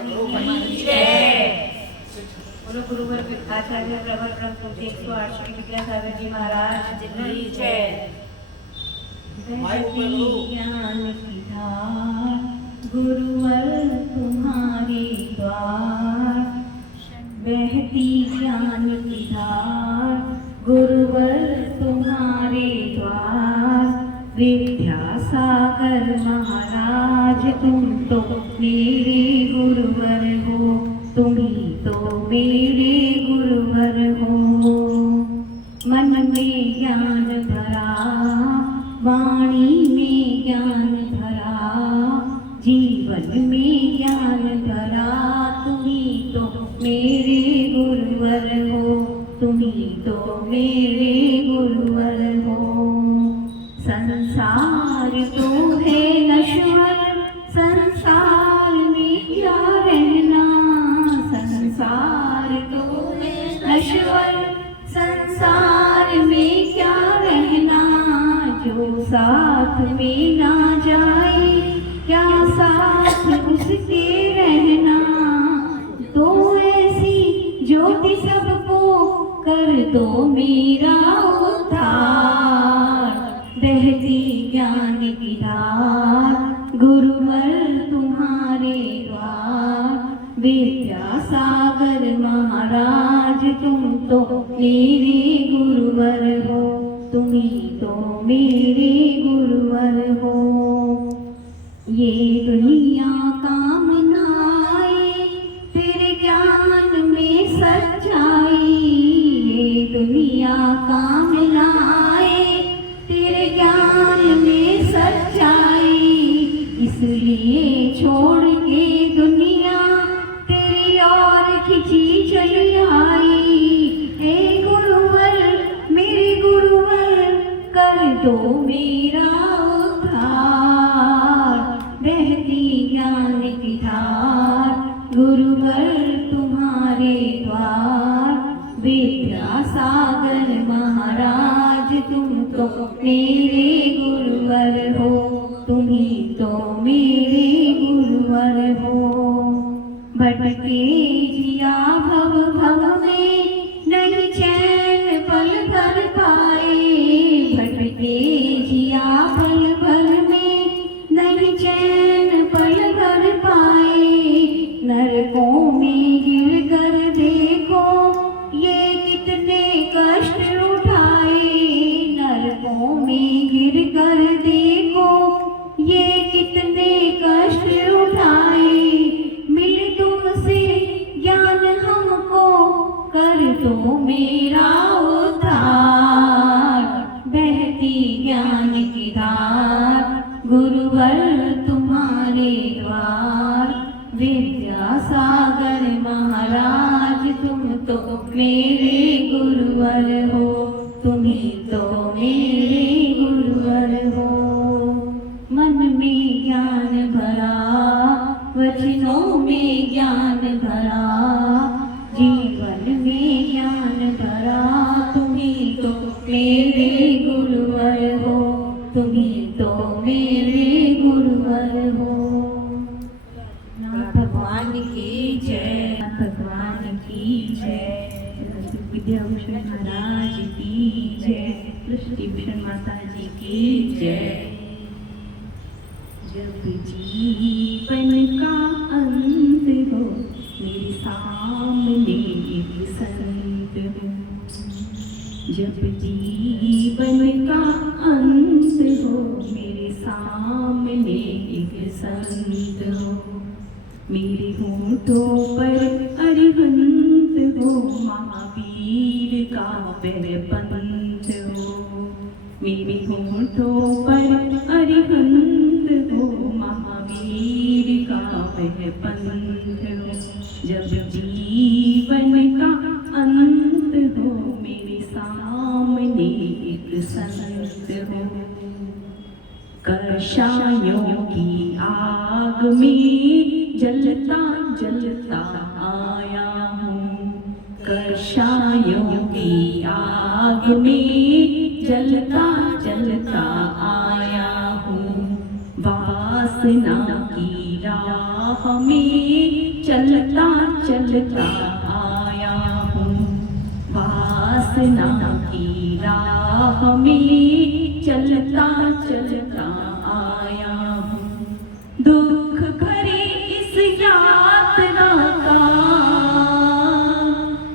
बोलो गुरुवर आचार्य प्रवर ब्रह्म 108 श्री विद्यासागर जी महाराज की जय। बहती ज्ञान की धार गुरुवर तुम्हारे द्वार, बहती ज्ञान की धार गुरुवर तुम्हारे द्वार, विद्यासागर महाराज तुम तो मेरे गुरुवर हो, तुम ही तो मेरे गुरुवर हो। मन में ज्ञान भरा, वाणी में ज्ञान भरा, जीवन में ज्ञान भरा, तुम ही तो मेरे गुरुवर हो, तुम ही तो मेरे गुरुवर हो। संसार तो है नश्वर, संसार में क्या रहना, संसार तो है नश्वर, संसार में क्या रहना, जो साथ में ना जाए क्या साथ उसके रहना, तो ऐसी ज्योति सबको कर दो मेरा उद्धार, बहती ज्ञान की धार गुरुवर तुम्हारे द्वार, विद्यासागर महाराज तुम तो मेरे गुरुवर हो, तुम ही तो मेरे गुरुवर हो। ये दुनिया काम न आए तेरे ज्ञान में सच्चाई, ये दुनिया काम न आए तेरे ज्ञान में सच्चाई, इसलिए छोड़ के दुनिया तेरी ओर खिंची चली आई। हे गुरुवर मेरे गुरुवर कर दो मेरा उद्धार, बहती ज्ञान की धार गुरुवर तुम्हारे द्वार, विद्यासागर महाराज तुम तो मेरे गुरुवर हो, तुम ही तो मेरे गुरुवर हो। भटके जिया भव भव में नहीं चैन पल भर पाए, भटके जिया पल भर में नहीं चैन पल भर पाए, नरकों में गिर कर देखो ये कितने कष्ट उठाए, नरकों में गिर कर देखो ये कितने कष्ट उठाए, मिल तुमसे ज्ञान हमको कर दो मेरा उद्धार, बहती ज्ञान की धार गुरुवर तुम्हारे द्वार, विद्यासागर महाराज तुम तो मेरे गुरुवर हो, तुम ही तो मेरे गुरुवर हो। मन में ज्ञान भरा, वचनों में ज्ञान भरा, जीवन में ज्ञान भरा, तुम ही तो मेरे गुरुवर हो, तुम ही तो मेरे गुरुवर हो। भगवान की जय, भगवान की जय, विद्याभूषण महाराज की जय, सृष्टिभूषण माता जी की जय। जब जीवन का अंत हो मेरे सामने एक संत हो, जब जीवन का अंत हो मेरे सामने एक संत हो, मेरे होठों पर अरिहंत हो महावीर का पैरबंद हो, मेरे होठों पर अरिहंत हो महावीर का पैरबंद हो, जब जीवन का अंत हो मेरे सामने एक संत हो, कषायों की आग में जलता जलता आया हूँ, कषायों की आग में जलता जलता आया हूँ, वासना की राह में चलता चलता आया हूँ, वासना की राह में चलता चलता आया हूँ। दुख भरी इस यात्रा का,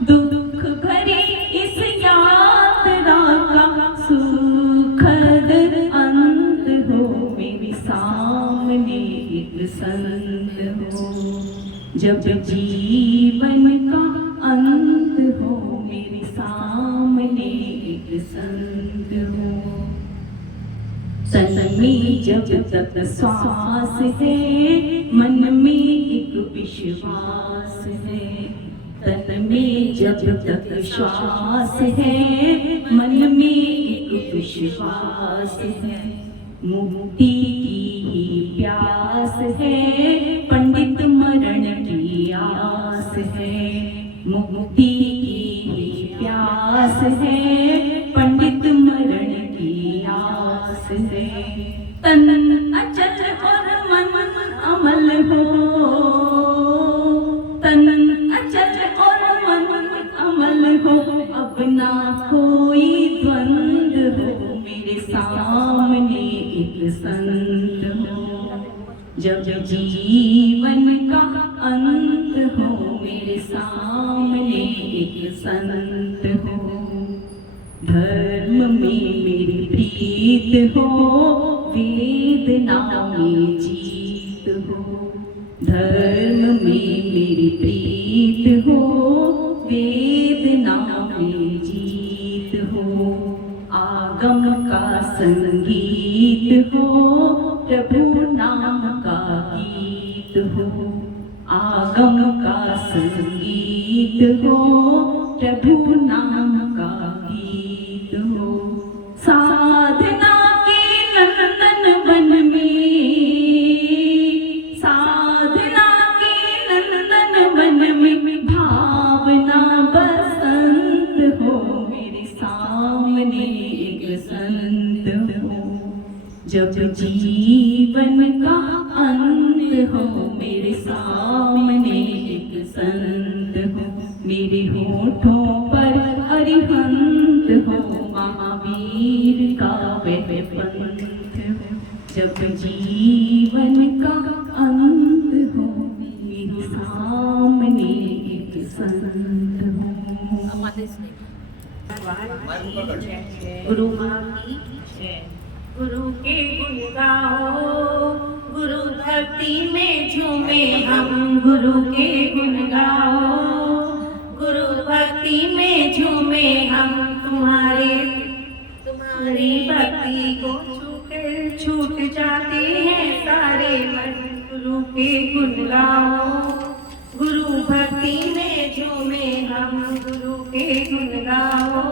दुख भरी इस यात्रा का सुखद अंत हो, मेरे सामने एक संत हो। जब जीवन का अंत हो, मेरे सामने एक संत हो। तन में जब तक श्वास है, मन में एक विश्वास है। तन में जब तक श्वास है, मन में एक विश्वास है। मुक्ति की ही प्यास है, पंडित मरण की आस है। मुक्ति की ही प्यास है, पंडित मरण की आस है। तन अचल और मन अमल हो, तन अचल और मन अमल हो, अब ना कोई द्वंद हो, मेरे सामने एक संत हो। जब जीवन का अंत हो, मेरे सामने एक संत हो। धर्म में मेरी प्रीत हो, वेदना में जीत हो। धर्म में मेरी प्रीत हो, वेदना में जीत हो। आगम का संगीत हो, प्रभु नाम का गीत हो। आगम का संगीत हो, प्रभु नाम का गीत हो। साधना के नंदन वन में, साधना के नंदन वन में, भावना बसंत हो, मेरे सामने एक संत हो। जब जीवन का अंत हो, मेरे सामने एक संत हो। मेरे होठों पर अरिहंत हो, महावीर का वह पंथ हो। जब जीवन का अंत हो, मेरे सामने एक संत हो। गुरु माँ की जय। गुरु के गुण गाओ, गुरु भक्ति में झूमे हम। गुरु के गुण गाओ, गुरु भक्ति में झूमे हम। तुम्हारी भक्ति को छूट जाते हैं सारे मन। गुरु के गुण गाओ, गुरु भक्ति में झूमे हम। गुरु के गुण गाओ,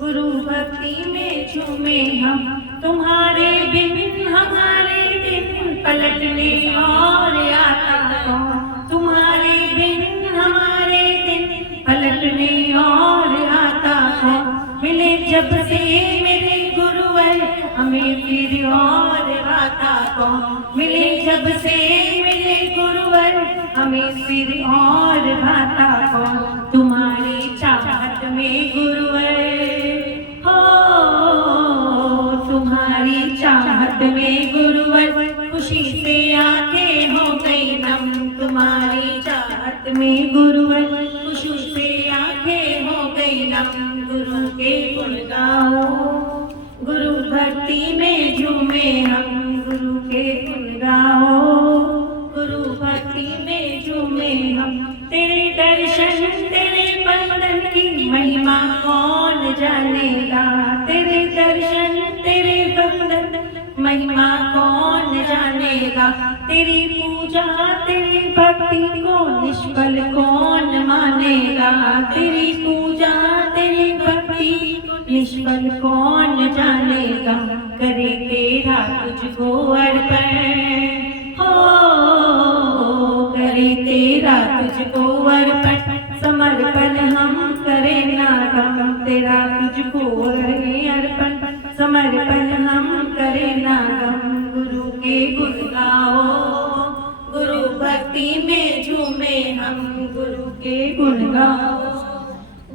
गुरु भक्ति में झूमे हम। तुम्हारे बिन हमारे दिन पलटने और आता कौन। तुम्हारे बिन हमारे दिन पलटने और आता कौन। मिले जब से मेरे गुरुवर, हमें फिर और आता कौन। मिले जब से मेरे गुरुवर, हमें फिर और आता कौन। तुम्हारी चाहत में गुरुवर हो, तुम्हारी चाहत में गुरुवर, खुशी से आंखें हो गई नम। तुम्हारी चाहत में गुरुवर, खुशी से आंखें हो गई नम। गुरु के गुण गाओ, गुरु भक्ति में झूमे हम। गुरु के गुण गाओ, गुरु भक्ति में झूमे हम। तेरे दर्शन तेरे बंदन की महिमा कौन जानेगा। तेरे दर्शन तेरे बंदन महिमा कौन जानेगा। तेरी पूजा तेरी भक्ति को निष्फल कौन मानेगा। तेरी पूजा तेरी भक्ति निष्फल कौन जानेगा। करे तेरा तुझको अर्पण हो, करे तेरा तुझको अर्पण। समर्पण हम करें ना गम, तेरा तुझको अर्पण। समर्पण हम करें ना गम। गुरु के गुण गाओ, गुरु भक्ति में झूमे हम गुरु के गुण गाओ,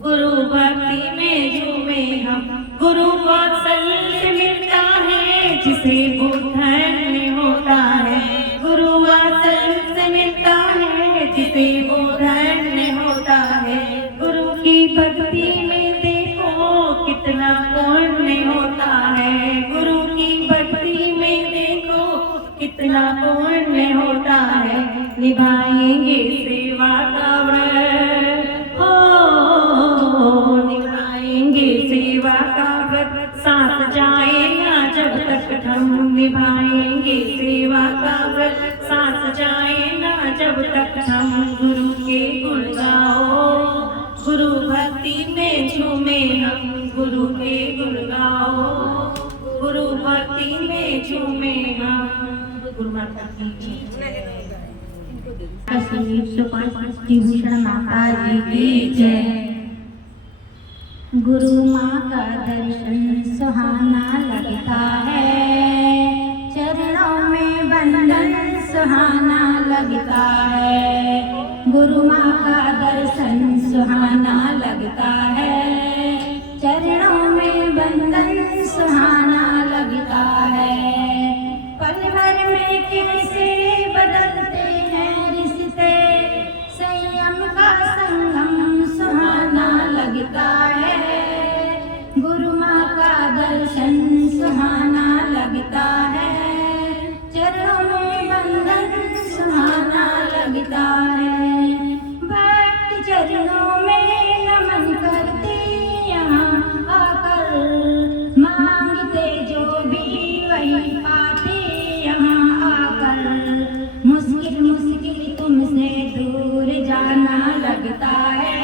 गुरु भक्ति में झूमे हम। गुरु वात्सल्य से मिलता है जिसे वो धन्य होता है, गुरु वात्सल्य से मिलता है जिसे वो धन्य होता है। गुरु की भक्ति में देखो कितना पुण्य होता है, गुरु की भक्ति में देखो कितना पुण्य होता है। निभाएंगे सेवा का व्रत हो, निभाएंगे सेवा का व्रत, साथ जाए ना जब तक हम। निभाएंगे सेवा का व्रत, साथ जाए ना जब तक हम। गुरु के गुण गाओ, गुरु भक्ति में झूमे हम। गुरु के गुण गाओ, गुरु भक्ति में झूमे हम। गुरु माता की विभूषण माता जी की जय। गुरु माँ का दर्शन सुहाना लगता है, चरणों में बंधन सुहाना लगता है। गुरु माँ का दर्शन सुहाना लगता है, चरणों में बंधन सुहाना लगता है। पल भर में कैसे बदलते हैं रिश्ते, संयम का संगम सुहाना लगता है। गुरु माँ का दर्शन सुहाना लगता है, चरणों में बंधन सुहाना लगता है। भक्त चरणों में नमन करते यहाँ आकर, मांगते जो भी वही पाते यहाँ आकर। मुश्किल मुश्किल तुमसे दूर जाना लगता है,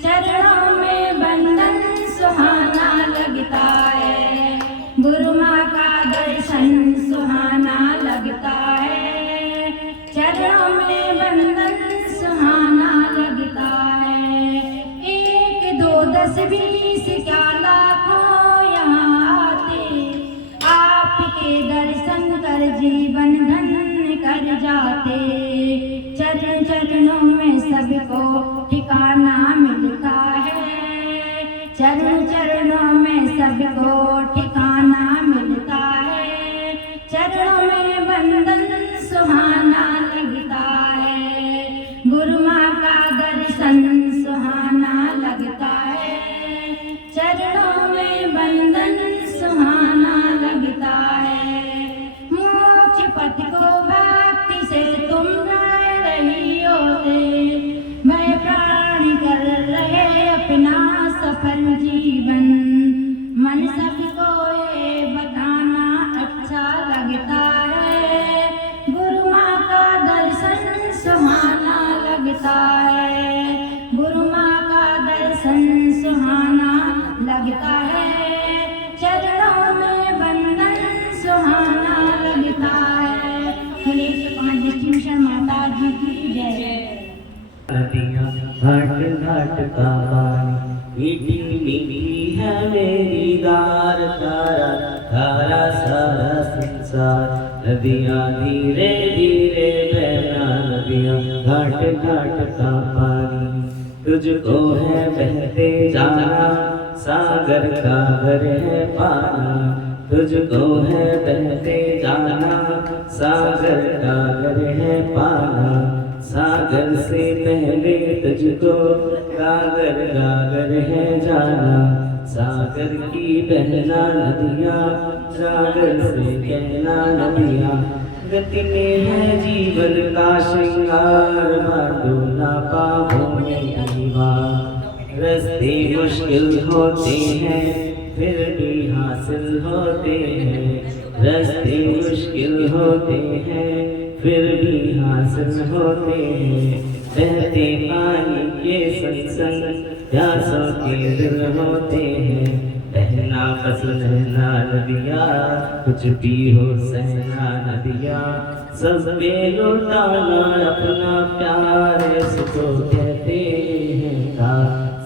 चरणों में बंधन सुहाना लगता है। गुरु माँ का दर्शन सुहाना लगता है, चरणों में बंधन सुहाना लगता है। 1 2 10 20 क्या लाखों यहाँ आते, आपके दर्शन कर जीवन धन्य कर जाते। चरण चरणों में सबको ठिकाना मिलता है, चरण चरणों में सबको ठिकाना मिलता है। चरणों में बंधन सुहाना लगता है, गुरु माँ का दर्शन सुहाना लगता है। चरणों में बंधन सुहाना लगता है। मोक्ष पथ को भक्ति से तुम गाय रही होते, मैं प्राण कर रहे अपना सफल जीवन। मन सबको ये बताना अच्छा लगता है, गुरु माँ का दर्शन सुहाना लगता है। गुरु माँ का दर्शन सुहाना लगता है, चरणों में बंधन सुहाना लगता है। 105 डिस्टिंक्शन माता जी की जय। नदियाँ घाट घाट का पानी, मीठी मीठी है मेरी धार, धारा धारा सारा संसार। नदियाँ धीरे धीरे बहना, नदियाँ घाट घाट का पानी। तुझको है बहते जाना, सागर का घर है पाना। तुझको है बहते जाना, सागर का घर है पाना। सागर से पहले तुझको गागर गागर है जाना। सागर की बहना नदियाँ, सागर से कहना नदियाँ। गति में है जीवन का श्रृंगार, बाटो ना पाओ मेरी बात। रास्ते मुश्किल होते हैं फिर भी हासिल होते हैं। रास्ते मुश्किल होते हैं फिर भी हासिल होते हैं। बहते पानी के संग संग प्यासों के दिल होते हैं। बहना बस रहना नदिया, कुछ भी हो सहना नदिया। सब पे लौटाना अपना प्यार, इसको कहते हैं का।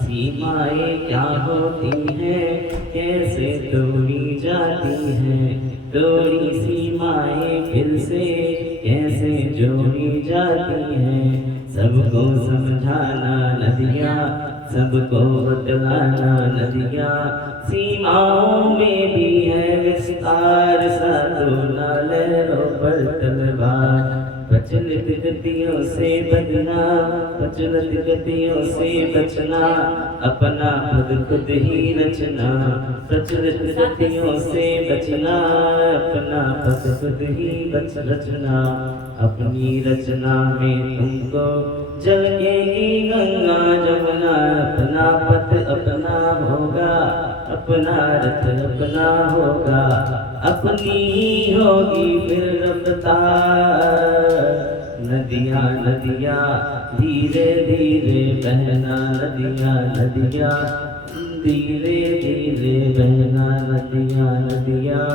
सीमाएं क्या होती हैं, कैसे तोड़ी जाती हैं। तोड़ी सीमाएं फिर से कैसे जोड़ी जाती हैं। सबको समझाना नदियाँ, सबको बतलाना नदियाँ, सीमाओं में भी है विस्तार, सातों नालों पर तलवार। प्रचलित गतियों से बचना, प्रचलित गतियों से बचना, अपना खुद खुद ही रचना। प्रचलित गतियों से बचना, अपना खुद खुद ही रचना। अपनी रचना में तुमको जलकेगी गंगा जमुना, अपना पथ अपना होगा, अपना रथ अपना होगा, अपनी ही होगी फिर रफ्तार। नदियाँ नदियाँ धीरे धीरे बहना, नदियाँ नदियाँ धीरे धीरे बहना, नदियाँ नदियाँ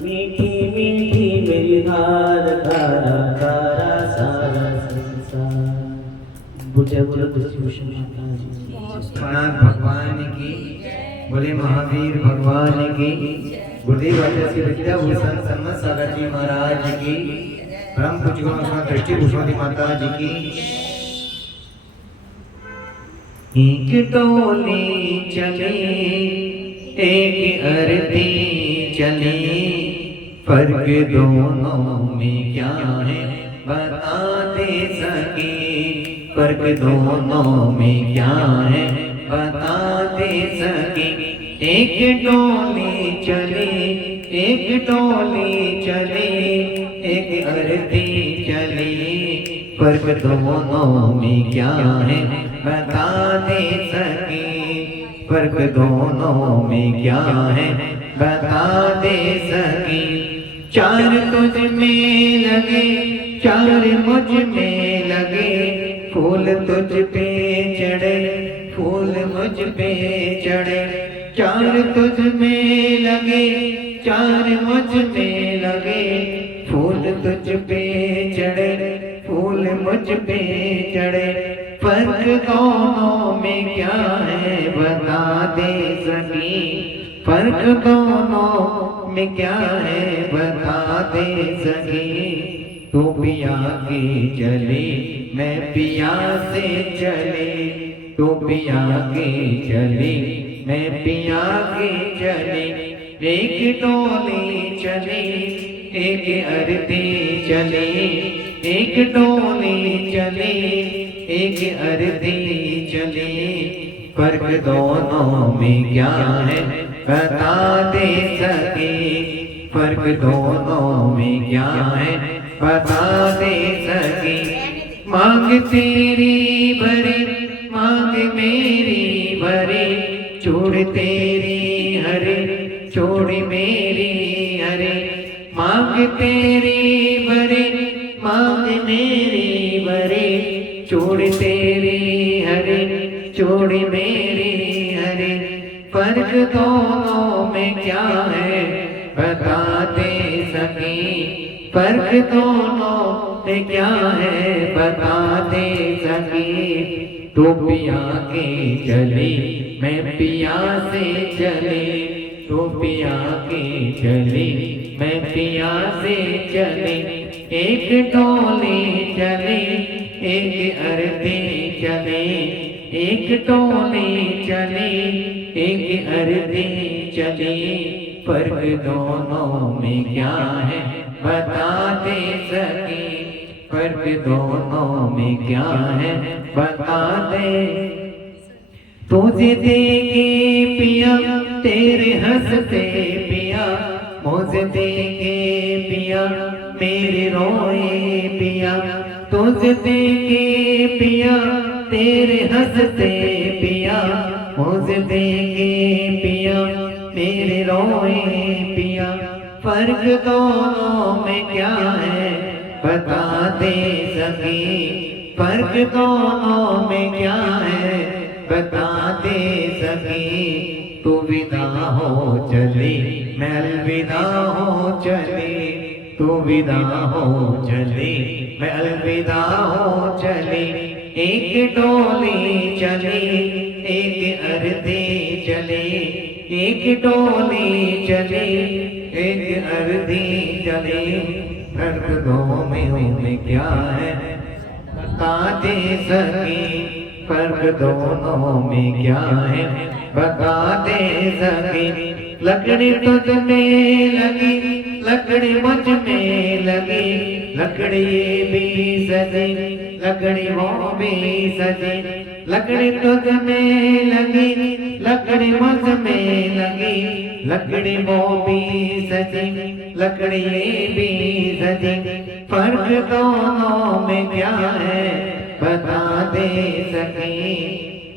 मीठी मीठी मेरी धार, धारा धारा सारा संसार। बुझे बोलो नाथ भगवान की, बोले महावीर भगवान की, गुरुदेव आचार्य श्री विद्याभूषण सम्मत सागर जी महाराज की, परम पूज्य गुरुदेव दृष्टि भूषण माता जी की। एक टोली चली एक अरती चली, फर्क दोनों में क्या है बता दे सके, फर्क दोनों में क्या है बता दे सके। एक टोली चली एक टोली चली, एक अरती चली, फर्क दोनों में क्या है बता दे सके, फर्क दोनों में क्या है बता दे सके। चार तुझ में लगे चार मुझ में लगे, फूल तुझ पे चढ़े फूल मुझ पे चढ़े। चार तुझ में लगे चार मुझ में लगे, फूल तुझ पे चढ़े फूल मुझ पे चढ़े। फर्क दोनों में क्या है बता दे सकी, फर्क दोनों में क्या है बता दे सकी। तू पिया के चले मैं पिया से चले, तू पिया के चले मैं पिया के चले। एक टोली चली एक अरती चली, एक टोली चली एक अरती चली। फर्क दोनों में क्या है बता दे सके, फर्क दोनों में क्या है बता दे सके। मांग तेरी भरी मांग मेरी भरी, चूड़ तेरी हरे चूड़ मेरी हरे। मांग तेरी भरी मांग मेरी भरी, चूड़ तेरी हरे चूड़ मेरी हरे। फर्क दोनों में क्या है बता दे सके, फर्क दोनों में क्या है बता दे सके। तू पिया के चली मैं पिया से चले, तू पिया के चली मैं पिया से चले। एक टोली चले एक अरती चले, एक टोली चले एक अरती चले। फर्क दोनों में क्या है बता दे सके, फर्क दोनों में क्या है बता दे। तुझे देखे पिया तेरे हंसते पिया, मुझे देखे पिया मेरे रोए पिया। तुझे देखे पिया तेरे हंसते पिया, मुझे देखे पिया मेरे रोए पिया। फर्क दोनों में क्या है बता दे सके, फर्क दोनों में क्या है बता दे सके। तू विदा हो चले मैं अलविदा हो चले, तू विदा हो चले मैं अलविदा हो चले। एक टोली चले एक अरती चले, एक टोली चले एक अरती चले। फर्क दो में क्या है बता दे सके फर्क दोनों में क्या है बता दे सके लकड़ी तुझ में लगी लकड़ी मुझ में लगी लकड़ी ये भी सजी लकड़ी वो भी सजी लकड़ी तुझ में लगी लकड़ी मुझ में लगी लकड़ी वो भी सजी लकड़ी ये भी सजी फर्क दोनों में क्या है बता दे सके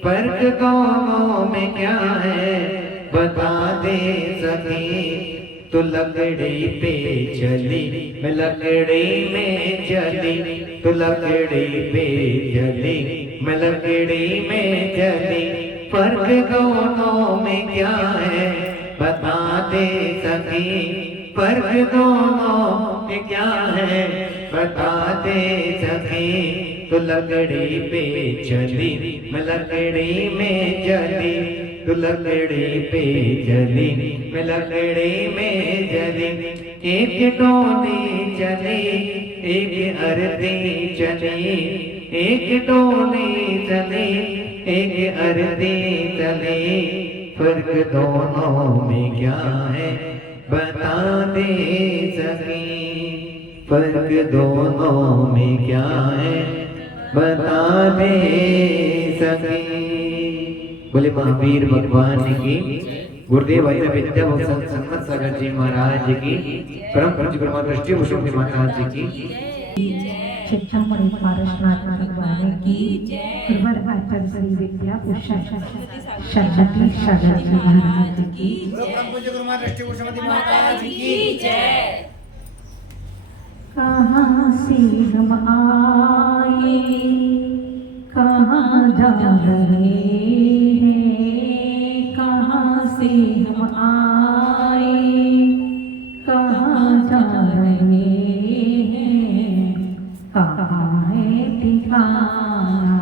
फर्क दोनों में क्या है बता दे सके तो लकड़ी पे चली मैं लकड़ी में चली तो लकड़ी पे चली मैं लकड़ी में चली फर्क दोनों में क्या है बता दे सके फर्क दोनों में क्या है बता दे सके तो लकड़ी पे चली मैं लकड़ी में चली तो लकड़ी पे चली मैं लकड़ी में चली एक डोली चली एक अरती चली एक डोली चली एक अरती चली फर्क दोनों में क्या है बता दे सके फर्क दोनों में क्या है बता दे सके बोले महावीर भगवान की गुरुदेव आचार्य विद्याभूषण सन्मत सागर जी महाराज की परम पूज्य ब्रह्मा दृष्टि भूषण माता जी की शिक्षामणि पारसनाथ भगवान की गुरुवर आचार्य श्री विद्याभूषण शरणती सागर जी महाराज की परम पूज्य ब्रह्मा दृष्टि भूषण माता जी की जय। कहाँ से हम आए कहाँ जा रहे हैं कहाँ से हम आए कहाँ जा रहे हैं कहाँ है ठिकाना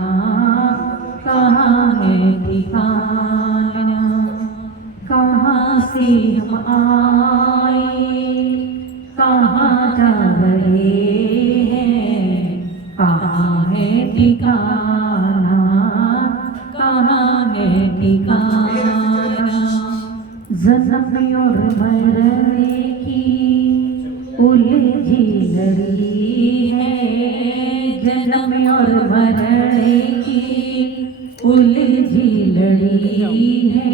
कहाँ है ठिकाना कहाँ से हम आए कहाँ जा रहे हैं कहाँ है ठिकाना कहाँ है ठिकाना जन्म और मरने की उलझी लड़ी है जन्म और मरने की उलझी लड़ी है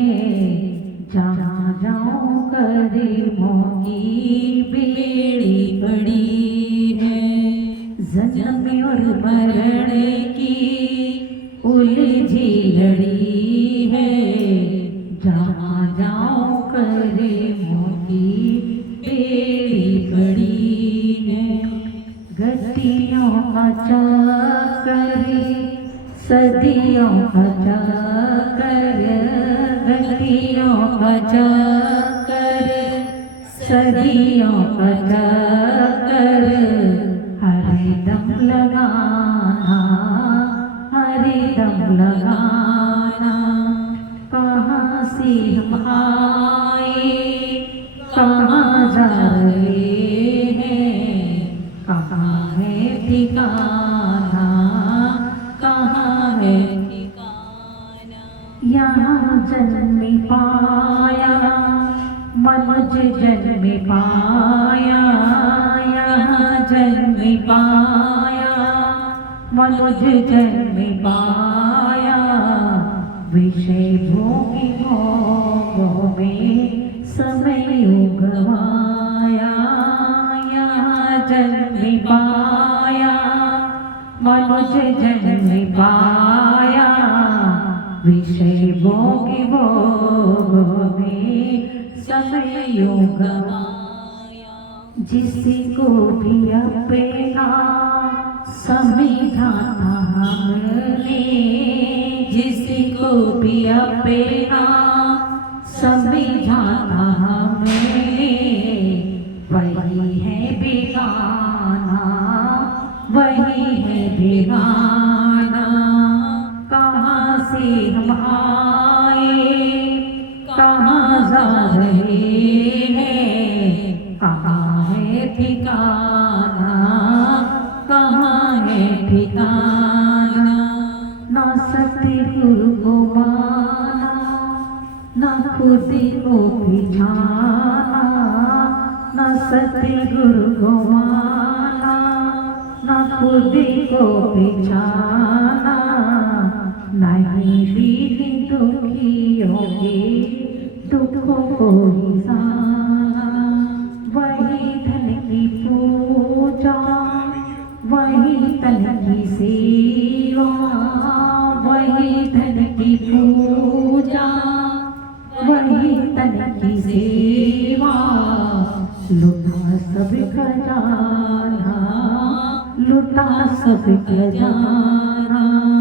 जहाँ जाऊँ कदमों की बेड़ी पड़ी है जन्म और मरण की उलझी लड़ी है जहाँ जाऊँ कदमों की बेड़ी पड़ी है गतियों का चक्कर सदियों का चक्कर गतियों का चक्कर सदियों का चक्कर हरदम लगाना हरदम लगाना कहाँ से हम आए कहाँ जा रहे हैं कहाँ है ठिकाना कहाँ है यहाँ जन्म पाया मनुज जन्म पाया यहाँ जन्म पाया मनुज जन्म पाया विषय भोगी भोगों में समय गवाया यहाँ जन्म पाया मनुज जन्म पाया विषय भोगी भोगों में समय गवाया जिसको भी अपना समझाना हमने जिसको भी अपना समझाना हमने वही है बेगाना वही है बेगाना कहाँ से हम आए कहाँ जा रहे हैं कहाँ है ठिकाना कहाँ है ठिकाना सतगुरु को माना, ना खुद को पहचाना, ना सतगुरु को माना, ना खुद को पहचाना, नहीं दीदी दुखियों के दुखों को ही जाना। वही धन की पूजा, वही तन की सेवा, वही धन की पूजा, वही तन की सेवा, लुटा सब खजाना, लुटा सब खजाना।